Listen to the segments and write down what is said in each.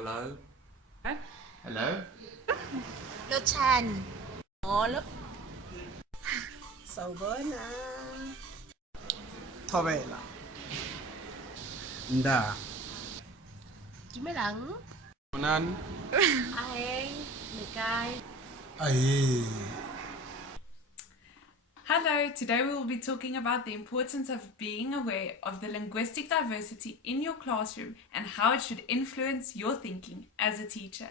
Hello? Hello? รถชัน Hola. Saubona Thobela. Nda. Dumelang. Monane? Aheng, le kae? Aye. Hello, today we will be talking about the importance of being aware of the linguistic diversity in your classroom and how it should influence your thinking as a teacher.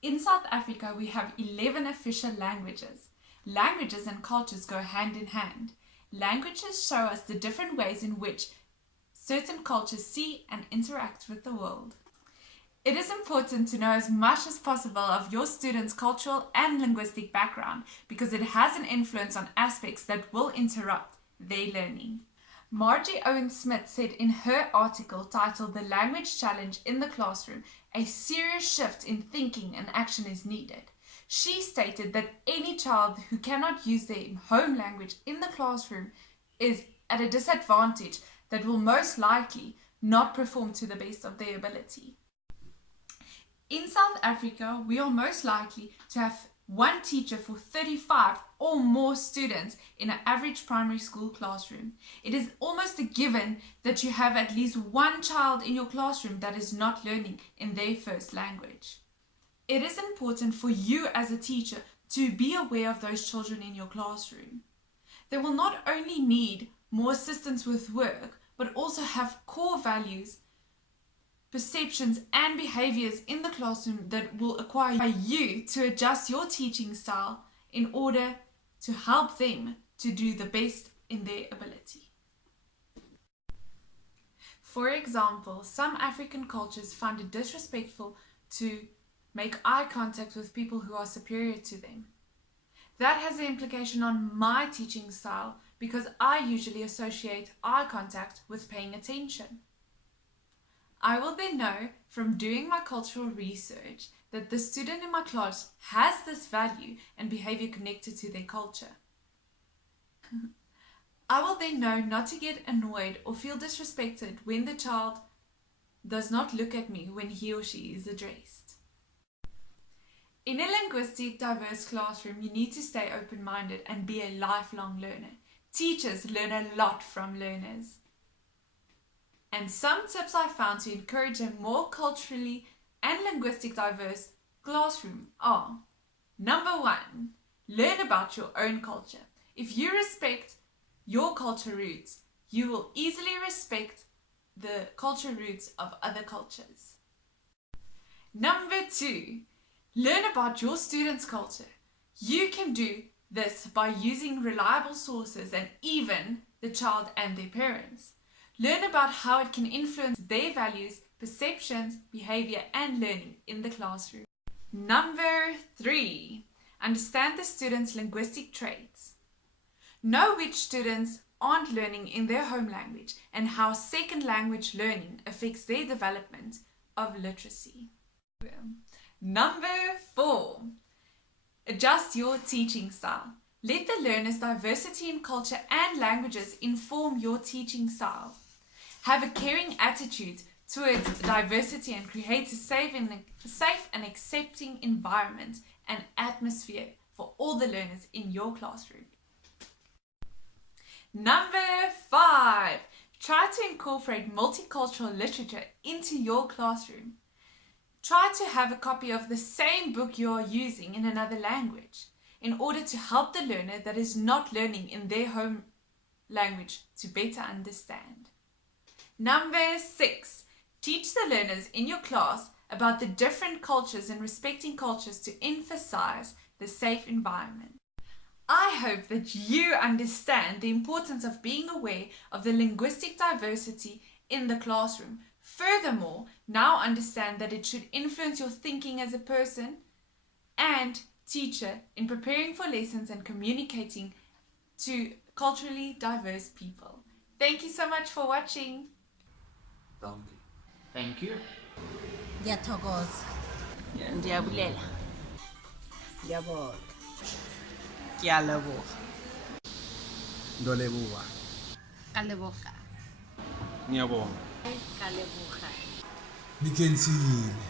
In South Africa, we have 11 official languages. Languages and cultures go hand in hand. Languages show us the different ways in which certain cultures see and interact with the world. It is important to know as much as possible of your students' cultural and linguistic background because it has an influence on aspects that will interrupt their learning. Margie Owen-Smith said in her article titled "The Language Challenge in the Classroom, a serious shift in thinking and action is needed." She stated that any child who cannot use their home language in the classroom is at a disadvantage that will most likely not perform to the best of their ability. In South Africa, we are most likely to have one teacher for 35 or more students in an average primary school classroom. It is almost a given that you have at least one child in your classroom that is not learning in their first language. It is important for you as a teacher to be aware of those children in your classroom. They will not only need more assistance with work, but also have core values, perceptions and behaviors in the classroom that will require you to adjust your teaching style in order to help them to do the best in their ability. For example, some African cultures find it disrespectful to make eye contact with people who are superior to them. That has an implication on my teaching style because I usually associate eye contact with paying attention. I will then know from doing my cultural research that the student in my class has this value and behavior connected to their culture. I will then know not to get annoyed or feel disrespected when the child does not look at me when he or she is addressed. In a linguistic diverse classroom, you need to stay open-minded and be a lifelong learner. Teachers learn a lot from learners. And some tips I found to encourage a more culturally and linguistic diverse classroom are: number 1, learn about your own culture. If you respect your culture roots, you will easily respect the culture roots of other cultures. Number 2, learn about your students' culture. You can do this by using reliable sources and even the child and their parents. Learn about how it can influence their values, perceptions, behavior, and learning in the classroom. Number 3, understand the students' linguistic traits. Know which students aren't learning in their home language and how second language learning affects their development of literacy. Number 4, adjust your teaching style. Let the learner's diversity in culture and languages inform your teaching style. Have a caring attitude towards diversity and create a safe and accepting environment and atmosphere for all the learners in your classroom. Number 5, try to incorporate multicultural literature into your classroom. Try to have a copy of the same book you are using in another language in order to help the learner that is not learning in their home language to better understand. Number 6, teach the learners in your class about the different cultures and respecting cultures to emphasize the safe environment. I hope that you understand the importance of being aware of the linguistic diversity in the classroom. Furthermore, now understand that it should influence your thinking as a person and teacher in preparing for lessons and communicating to culturally diverse people. Thank you so much for watching. Dankie. Thank you. Ngiyathokoza Ndiyabulela. ngiyabonga Ngiyaleboga. Ndoleboga. Ka leboga. Ngiyabonga. Ka leboga. Nikhensile.